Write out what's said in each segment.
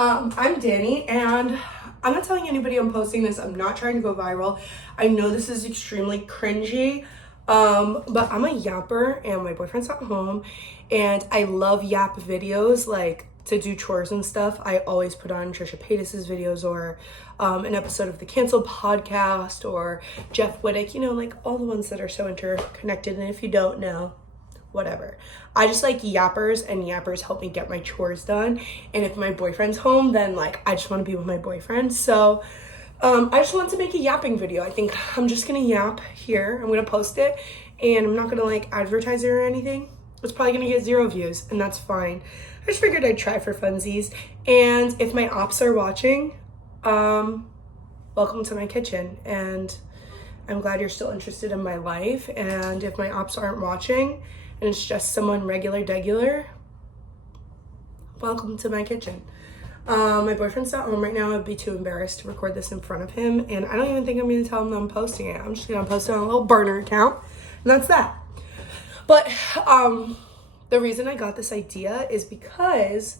I'm Danny, and I'm not telling anybody I'm posting this. I'm not trying to go viral. I know this is extremely cringy, but I'm a yapper, and my boyfriend's not home, and I love yap videos, like to do chores and stuff. I always put on Trisha Paytas's videos or an episode of the Cancelled podcast or Jeff Wittick, like all the ones that are so interconnected. And if you don't know, whatever. I just like yappers, and yappers help me get my chores done. And if my boyfriend's home, then I just want to be with my boyfriend. So I just want to make a yapping video. I think I'm just gonna yap here. I'm gonna post it, and I'm not gonna advertise it or anything. It's probably gonna get 0 views, and that's fine. I just figured I'd try for funsies. And if my ops are watching, welcome to my kitchen. And I'm glad you're still interested in my life. And if my ops aren't watching, and it's just someone regular, welcome to my kitchen. My boyfriend's not home right now. I'd be too embarrassed to record this in front of him, and I don't even think I'm gonna tell him that I'm posting it. I'm just gonna post it on a little burner account, and that's that. But the reason I got this idea is because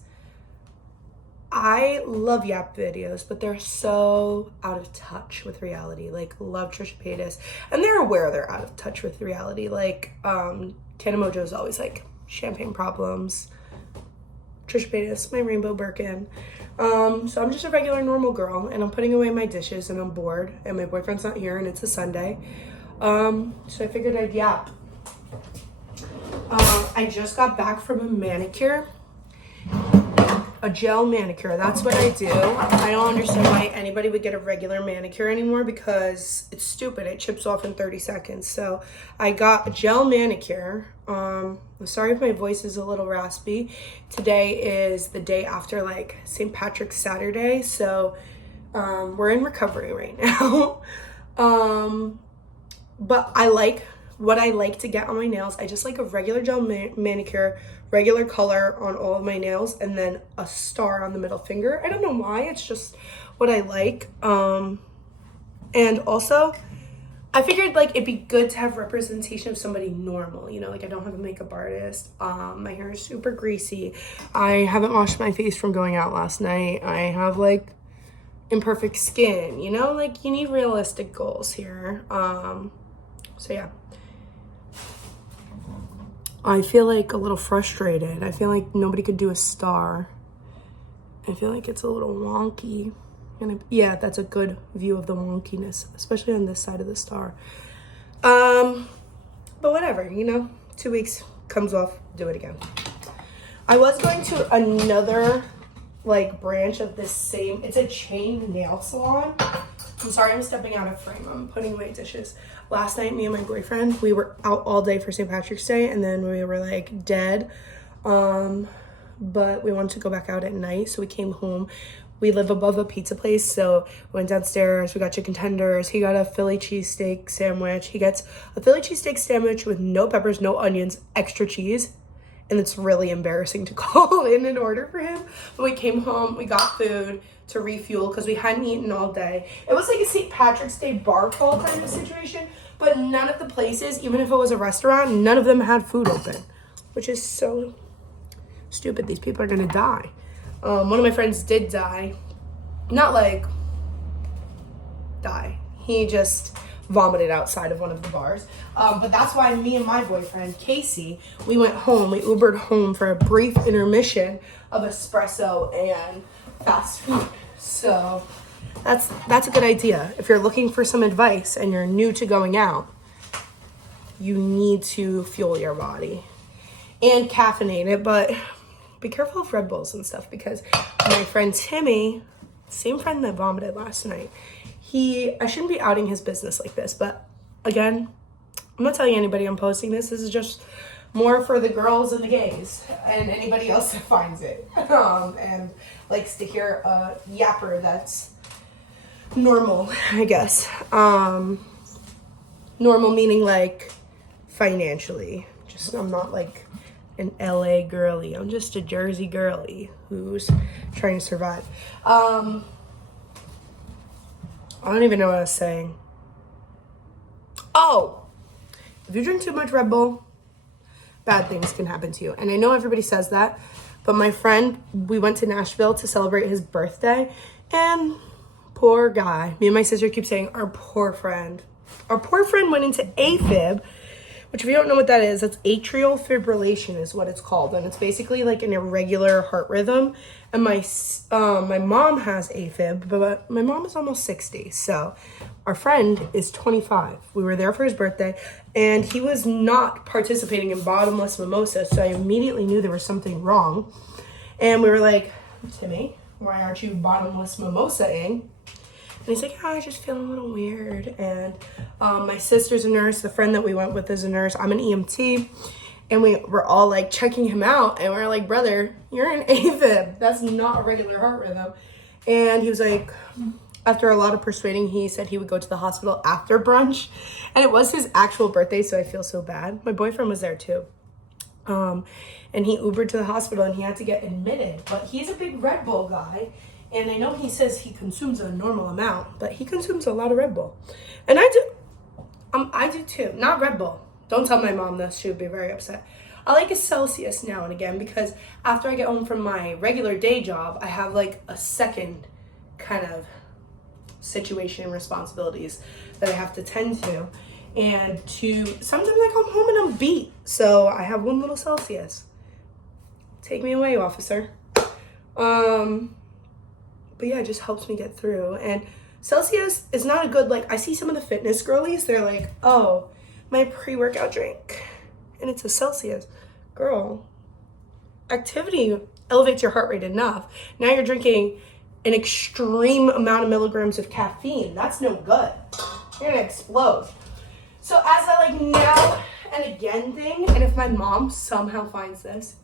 I love yap videos, but they're so out of touch with reality. Love Trisha Paytas, and they're aware they're out of touch with reality. Tana Mojo's always champagne problems. Trisha Paytas, my rainbow Birkin. So I'm just a regular normal girl, and I'm putting away my dishes, and I'm bored, and my boyfriend's not here, and it's a Sunday. So I figured I'd yap. I just got back from a manicure. A gel manicure, that's what I do. I don't understand why anybody would get a regular manicure anymore, because it's stupid. It chips off in 30 seconds. So I got a gel manicure. I'm sorry if my voice is a little raspy. Today is the day after St. Patrick's Saturday. So we're in recovery right now. But what I like to get on my nails. I just like a regular gel manicure, regular color on all of my nails, and then a star on the middle finger. I don't know why, it's just what I like. And also, I figured it'd be good to have representation of somebody normal, I don't have a makeup artist. My hair is super greasy. I haven't washed my face from going out last night. I have imperfect skin, you need realistic goals here. So yeah. I feel a little frustrated. I feel like nobody could do a star. I feel like it's a little wonky. And yeah, that's a good view of the wonkiness, especially on this side of the star. But whatever, 2 weeks, comes off, do it again. I was going to another branch of this same, it's a chain nail salon. I'm sorry I'm stepping out of frame. I'm putting away dishes. Last night, me and my boyfriend, we were out all day for St. Patrick's Day, and then we were dead. But we wanted to go back out at night, so we came home. We live above a pizza place, so we went downstairs. We got chicken tenders. He got a Philly cheesesteak sandwich. He gets a Philly cheesesteak sandwich with no peppers, no onions, extra cheese. And it's really embarrassing to call in an order for him. But we came home, we got food to refuel because we hadn't eaten all day. It was like a St. Patrick's Day bar crawl kind of situation, but none of the places, even if it was a restaurant, none of them had food open, which is so stupid. These people are gonna die. One of my friends did die. Not die. He just vomited outside of one of the bars. But that's why me and my boyfriend, Casey, we went home. We Ubered home for a brief intermission of espresso and fast food. So that's a good idea. If you're looking for some advice and you're new to going out, you need to fuel your body and caffeinate it, but be careful of Red Bulls and stuff, because my friend Timmy, same friend that vomited last night, I shouldn't be outing his business like this, but again, I'm not telling anybody I'm posting this. This is just more for the girls and the gays and anybody else that finds it and likes to hear a yapper that's normal, I guess. Normal meaning financially. Just I'm not an LA girly. I'm just a Jersey girly who's trying to survive. I don't even know what I was saying. Oh, if you drink too much Red Bull, bad things can happen to you. And I know everybody says that, But my friend, we went to Nashville to celebrate his birthday, and poor guy. Me and my sister keep saying, our poor friend. Our poor friend went into AFib, which if you don't know what that is, that's atrial fibrillation is what it's called. And it's basically like an irregular heart rhythm. And my mom has AFib, but my mom is almost 60. So our friend is 25. We were there for his birthday, and he was not participating in bottomless mimosa. So I immediately knew there was something wrong. And we were like, Timmy, why aren't you bottomless mimosa-ing? And he's like, I just feel a little weird. And my sister's a nurse. The friend that we went with is a nurse. I'm an EMT. And we were all like checking him out. And we were like, brother, you're an AFib. That's not a regular heart rhythm. And he was like, after a lot of persuading, he said he would go to the hospital after brunch. And it was his actual birthday, so I feel so bad. My boyfriend was there too. And he Ubered to the hospital and he had to get admitted. But he's a big Red Bull guy. And I know he says he consumes a normal amount, but he consumes a lot of Red Bull. And I do too. Not Red Bull. Don't tell my mom this. She would be very upset. I like a Celsius now and again because after I get home from my regular day job, I have like a second kind of situation and responsibilities that I have to tend to. And sometimes I come home and I'm beat. So I have one little Celsius. Take me away, officer. But yeah, it just helps me get through. And Celsius is not a good, like, I see some of the fitness girlies, they're like, oh, my pre-workout drink. And it's a Celsius. Girl, activity elevates your heart rate enough. Now you're drinking an extreme amount of milligrams of caffeine. That's no good. You're gonna explode. So as a like now and again thing, and if my mom somehow finds this,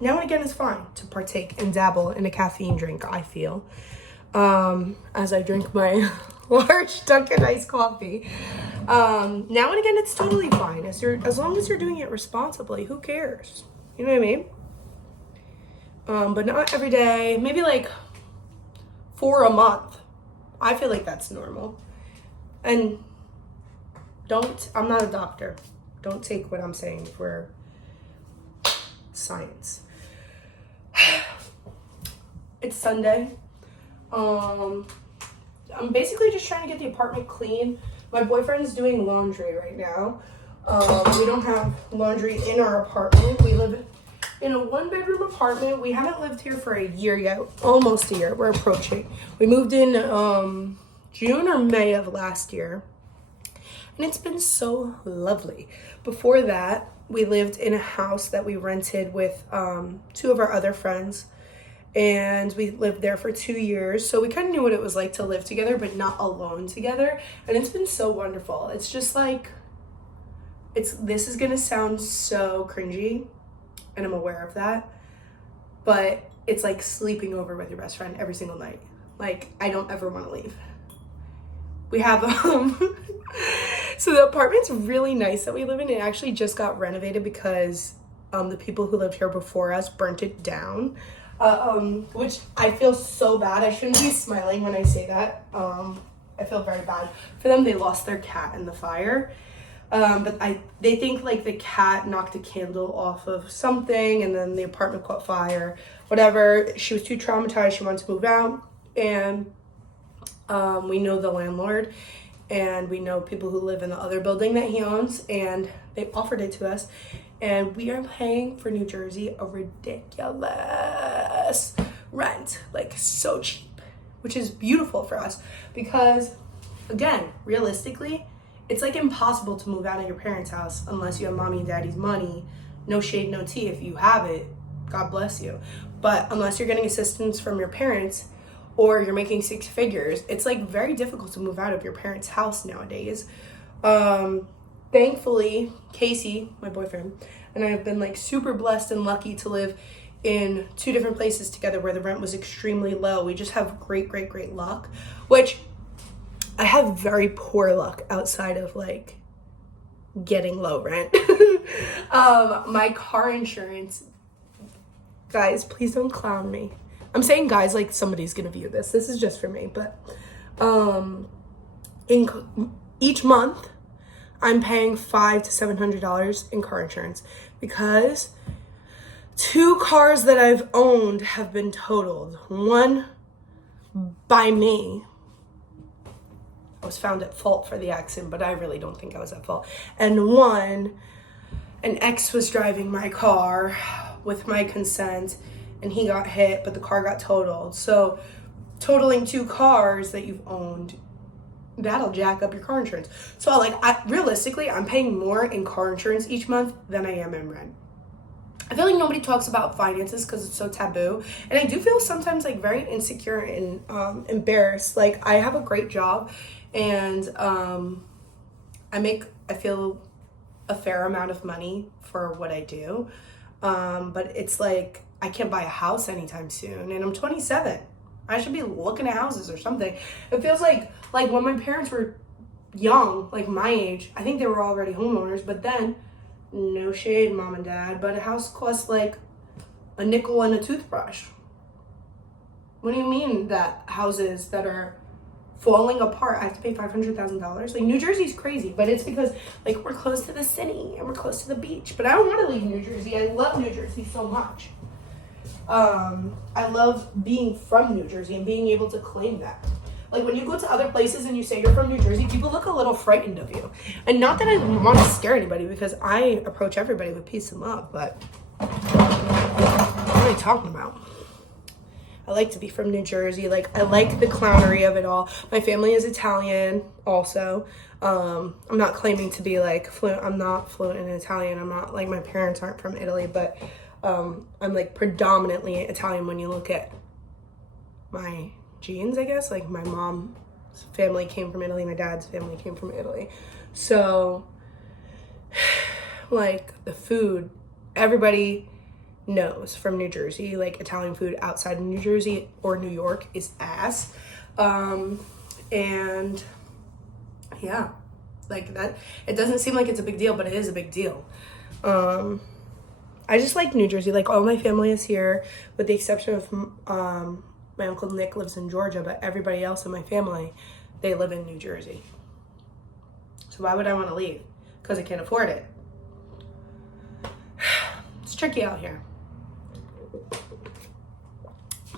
now and again is fine to partake and dabble in a caffeine drink, I feel. As I drink my large Dunkin' iced coffee. Now and again, it's totally fine. As long as you're doing it responsibly, who cares? You know what I mean? But not every day, maybe like 4 a month. I feel like that's normal. And I'm not a doctor. Don't take what I'm saying for science. It's Sunday. I'm basically just trying to get the apartment clean. My boyfriend's doing laundry right now. We don't have laundry in our apartment. We live in a 1-bedroom apartment. We haven't lived here for a year yet. Almost a year. We're approaching. We moved in June or May of last year. And it's been so lovely. Before that, we lived in a house that we rented with 2 of our other friends. And we lived there for 2 years. So we kind of knew what it was like to live together, but not alone together. And it's been so wonderful. It's just like, this is gonna sound so cringy, and I'm aware of that. But it's like sleeping over with your best friend every single night. Like, I don't ever want to leave. We have, so the apartment's really nice that we live in. It actually just got renovated because the people who lived here before us burnt it down. Which I feel so bad. I shouldn't be smiling when I say that. I feel very bad for them. They lost their cat in the fire. But they think like the cat knocked a candle off of something and then the apartment caught fire, whatever. She was too traumatized. She wanted to move out. And we know the landlord and we know people who live in the other building that he owns, and they offered it to us. And we are paying for New Jersey a ridiculous rent, like so cheap, which is beautiful for us because, again, realistically, it's like impossible to move out of your parents' house unless you have mommy and daddy's money. No shade, no tea. If you have it, God bless you. But unless you're getting assistance from your parents or you're making 6 figures, it's like very difficult to move out of your parents' house nowadays. Thankfully, Casey, my boyfriend, and I have been like super blessed and lucky to live in 2 different places together where the rent was extremely low. We just have great, great, great luck, which I have very poor luck outside of like getting low rent. My car insurance, guys, please don't clown me. I'm saying guys like somebody's gonna view this. This is just for me, but in each month, I'm paying $500 to $700 in car insurance because 2 cars that I've owned have been totaled. One by me. I was found at fault for the accident, but I really don't think I was at fault. And one, an ex was driving my car with my consent, and he got hit, but the car got totaled. So totaling 2 cars that you've owned, that'll jack up your car insurance. So like, realistically, I'm paying more in car insurance each month than I am in rent. I feel like nobody talks about finances because it's so taboo. And I do feel sometimes like very insecure and embarrassed. Like, I have a great job, and I feel a fair amount of money for what I do. But it's like, I can't buy a house anytime soon, and I'm 27. I should be looking at houses or something. It feels like when my parents were young, like my age, I think they were already homeowners, but then, no shade, mom and dad, but a house costs like a nickel and a toothbrush. What do you mean that houses that are falling apart, I have to pay $500,000? Like, New Jersey's crazy, but it's because like we're close to the city and we're close to the beach. But I don't want to leave New Jersey. I love New Jersey so much. I love being from New Jersey and being able to claim that. Like, when you go to other places and you say you're from New Jersey, people look a little frightened of you. And not that I want to scare anybody, because I approach everybody with peace and love, but what am I talking about? I like to be from New Jersey. Like, I like the clownery of it all. My family is Italian also. I'm not claiming to be like fluent. I'm not fluent in Italian. I'm not, like, my parents aren't from Italy, but I'm like predominantly Italian when you look at my genes, I guess. Like, my mom's family came from Italy, my dad's family came from Italy. So, like, the food, everybody knows from New Jersey, like, Italian food outside of New Jersey or New York is ass. And yeah, like, that, it doesn't seem like it's a big deal, but it is a big deal. I just like New Jersey. Like, all my family is here, with the exception of my Uncle Nick lives in Georgia, but everybody else in my family, they live in New Jersey. So why would I want to leave? Because I can't afford it. It's tricky out here.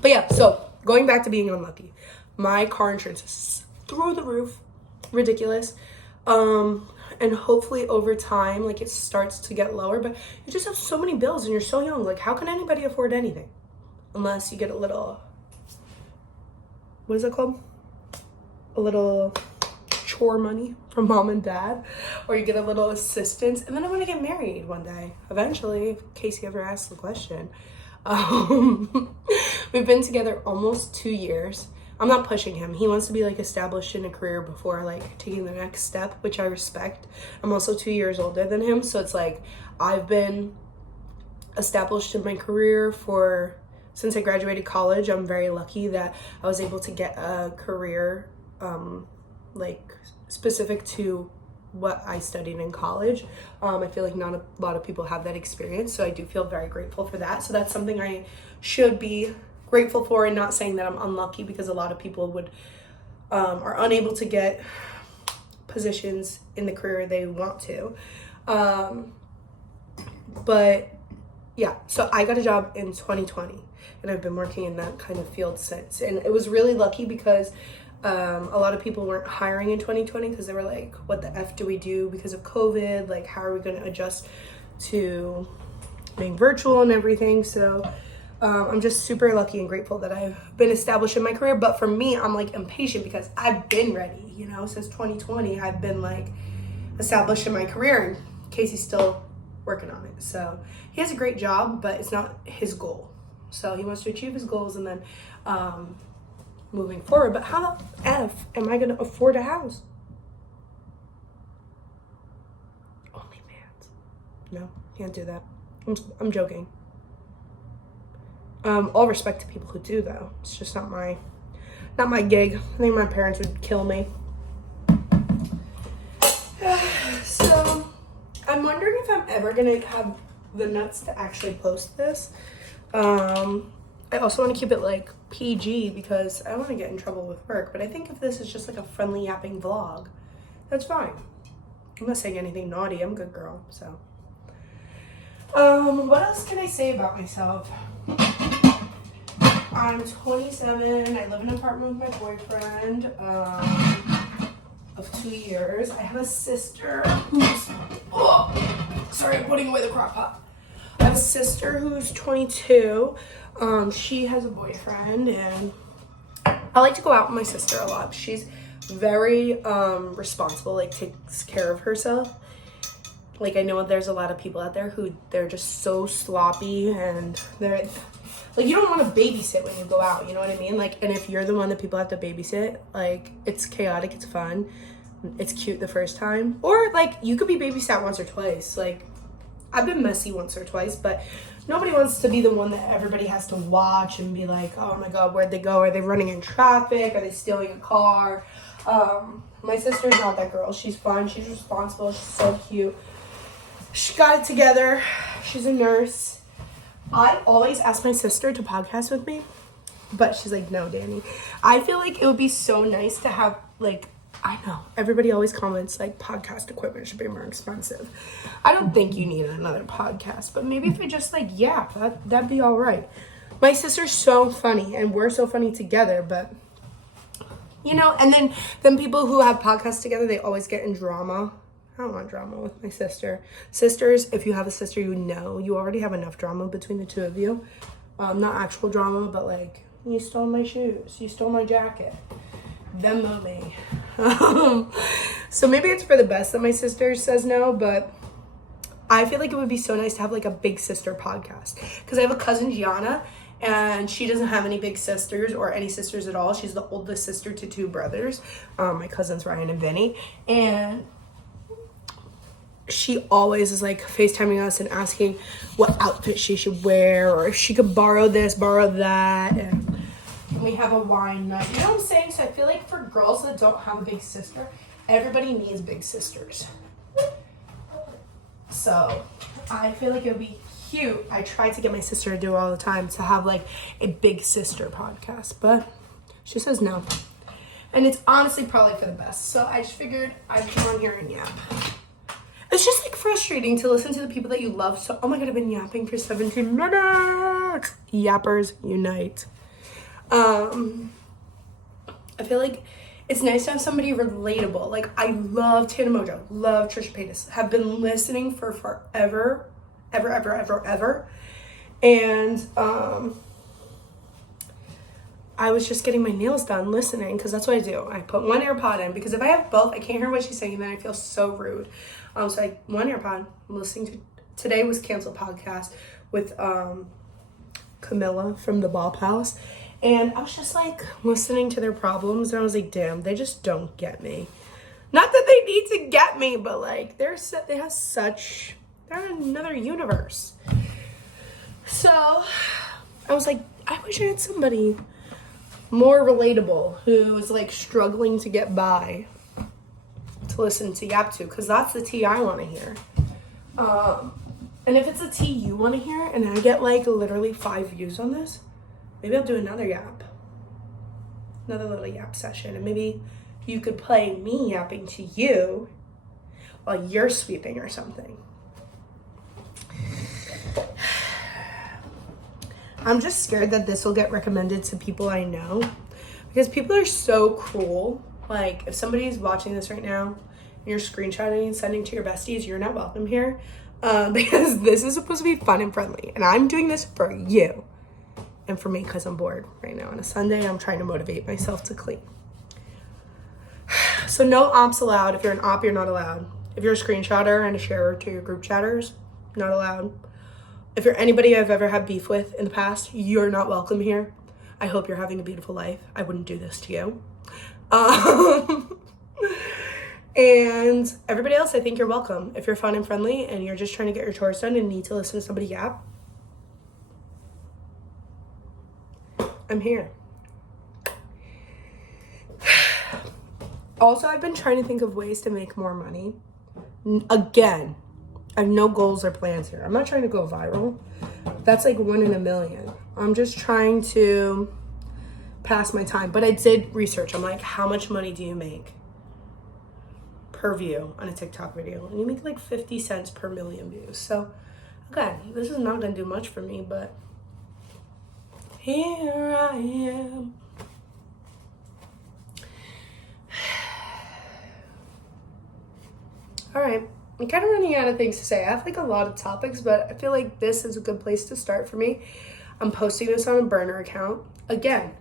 But yeah, so going back to being unlucky, my car insurance is through the roof, ridiculous. And hopefully over time, like, it starts to get lower, but you just have so many bills and you're so young. Like, how can anybody afford anything? Unless you get a little, what is it called? A little chore money from mom and dad, or you get a little assistance. And then I want to get married one day, eventually, in case you ever asks the question. We've been together almost 2 years. I'm not pushing him. He wants to be, like, established in a career before, like, taking the next step, which I respect. I'm also 2 years older than him, so it's like, I've been established in my career since I graduated college. I'm very lucky that I was able to get a career, like, specific to what I studied in college. I feel like not a lot of people have that experience, so I do feel very grateful for that. So that's something I should be grateful for, and not saying that I'm unlucky, because a lot of people are unable to get positions in the career they want to. But yeah, so I got a job in 2020, and I've been working in that kind of field since. And it was really lucky because a lot of people weren't hiring in 2020 because they were like, what the F do we do because of COVID? Like, how are we going to adjust to being virtual and everything? So I'm just super lucky and grateful that I've been established in my career. But for me, I'm, like, impatient because I've been ready, you know, since 2020. I've been, like, established in my career, and Casey's still working on it. So he has a great job, but it's not his goal. So he wants to achieve his goals and then moving forward. But how the F am I going to afford a house? OnlyFans. No, can't do that. I'm joking. All respect to people who do, though. It's just not my gig. I think my parents would kill me. So I'm wondering if I'm ever gonna have the nuts to actually post this. I also want to keep it, like, PG because I don't want to get in trouble with work. But I think if this is just, like, a friendly yapping vlog, that's fine. I'm not saying anything naughty. I'm a good girl, so. What else can I say about myself? I'm 27. I live in an apartment with my boyfriend of 2 years. I have a sister who's... Oh, sorry, I'm putting away the crock pot. I have a sister who's 22. She has a boyfriend, and I like to go out with my sister a lot. She's very responsible, like takes care of herself. Like, I know there's a lot of people out there who they're just so sloppy, and they're like, you don't want to babysit when you go out, you know what I mean? Like, and if you're the one that people have to babysit, like, it's chaotic, it's fun, it's cute the first time. Or, like, you could be babysat once or twice. Like, I've been messy once or twice, but nobody wants to be the one that everybody has to watch and be like, oh my God, where'd they go? Are they running in traffic? Are they stealing a car? My sister's not that girl. She's fun, she's responsible, she's so cute. She got it together. She's a nurse. I always ask my sister to podcast with me, but she's like, no, Danny. I feel like it would be so nice to have, like, I know, everybody always comments, like, podcast equipment should be more expensive. I don't think you need another podcast, but maybe if we just, like, that'd be all right. My sister's so funny, and we're so funny together, but, you know, and then people who have podcasts together, they always get in drama. I don't want drama with my sister. Sisters, if you have a sister, you know you already have enough drama between the two of you. Not actual drama, but like, you stole my shoes, you stole my jacket. Them not me. So maybe it's for the best that my sister says no, but I feel like it would be so nice to have like a big sister podcast. Because I have a cousin, Gianna, and she doesn't have any big sisters or any sisters at all. She's the oldest sister to 2 brothers. My cousins, Ryan and Vinny. And she always is like FaceTiming us and asking what outfit she should wear, or if she could borrow this, borrow that, and we have a wine night. You know what I'm saying? So I feel like for girls that don't have a big sister, everybody needs big sisters. So I feel like it would be cute. I try to get my sister to do it all the time, to have like a big sister podcast, but she says no. And it's honestly probably for the best. So I just figured I'd come on here and yap. It's just like frustrating to listen to the people that you love. So, oh my God, I've been yapping for 17 minutes. Yappers unite. I feel like it's nice to have somebody relatable. Like, I love Tana Mojo, love Trisha Paytas. Have been listening for forever, ever. And I was just getting my nails done listening, because that's what I do. I put one AirPod in, because if I have both, I can't hear what she's saying, and then I feel so rude. So I one AirPod. I'm listening to today was Canceled Podcast with Camilla from the Ball Palace, and I was just like listening to their problems, and I was like, damn, they just don't get me. Not that they need to get me, but like they're in another universe. So I was like, I wish I had somebody more relatable who is like struggling to get by to listen to yap to, because that's the tea I want to hear. And if it's a tea you want to hear and I get like literally 5 views on this, maybe I'll do another little yap session, and maybe you could play me yapping to you while you're sweeping or something. I'm just scared that this will get recommended to people I know, because people are so cruel. Like, if somebody's watching this right now and you're screenshotting and sending to your besties, you're not welcome here, because this is supposed to be fun and friendly, and I'm doing this for you and for me, because I'm bored right now on a Sunday. I'm trying to motivate myself to clean. So no ops allowed. If you're an op, you're not allowed. If you're a screenshotter and a sharer to your group chatters, not allowed. If you're anybody I've ever had beef with in the past, you're not welcome here. I hope you're having a beautiful life. I wouldn't do this to you. And everybody else, I think you're welcome. If you're fun and friendly and you're just trying to get your chores done and need to listen to somebody yap, I'm here. Also, I've been trying to think of ways to make more money. Again, I have no goals or plans here. I'm not trying to go viral. That's like 1 in a million. I'm just trying to pass my time. But I did research. I'm like, how much money do you make per view on a TikTok video? And you make like 50 cents per million views. So Okay, this is not gonna do much for me, but here I am. All right, I'm kind of running out of things to say. I have like a lot of topics, but I feel like this is a good place to start for me. I'm posting this on a burner account. Again,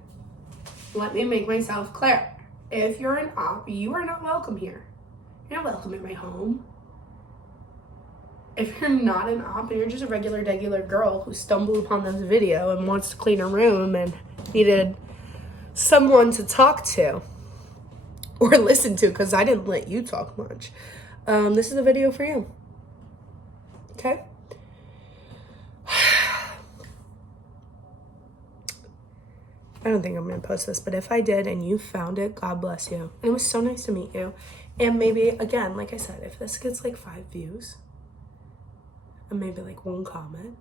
let me make myself clear. If you're an op, you are not welcome here. You're not welcome in my home. If you're not an op and you're just a regular girl who stumbled upon this video and wants to clean a room and needed someone to talk to or listen to, because I didn't let you talk much, this is a video for you. Okay? I don't think I'm going to post this, but if I did and you found it, God bless you. And it was so nice to meet you. And maybe, again, like I said, if this gets like 5 views and maybe like 1 comment,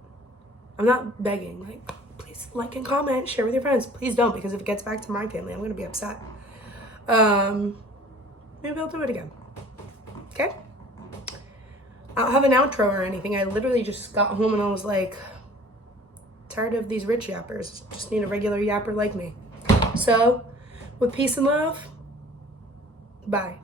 I'm not begging, like, please like and comment, share with your friends. Please don't, because if it gets back to my family, I'm going to be upset. Maybe I'll do it again. Okay? I don't have an outro or anything. I literally just got home and I was like, tired of these rich yappers. Just need a regular yapper like me. So, with peace and love, bye.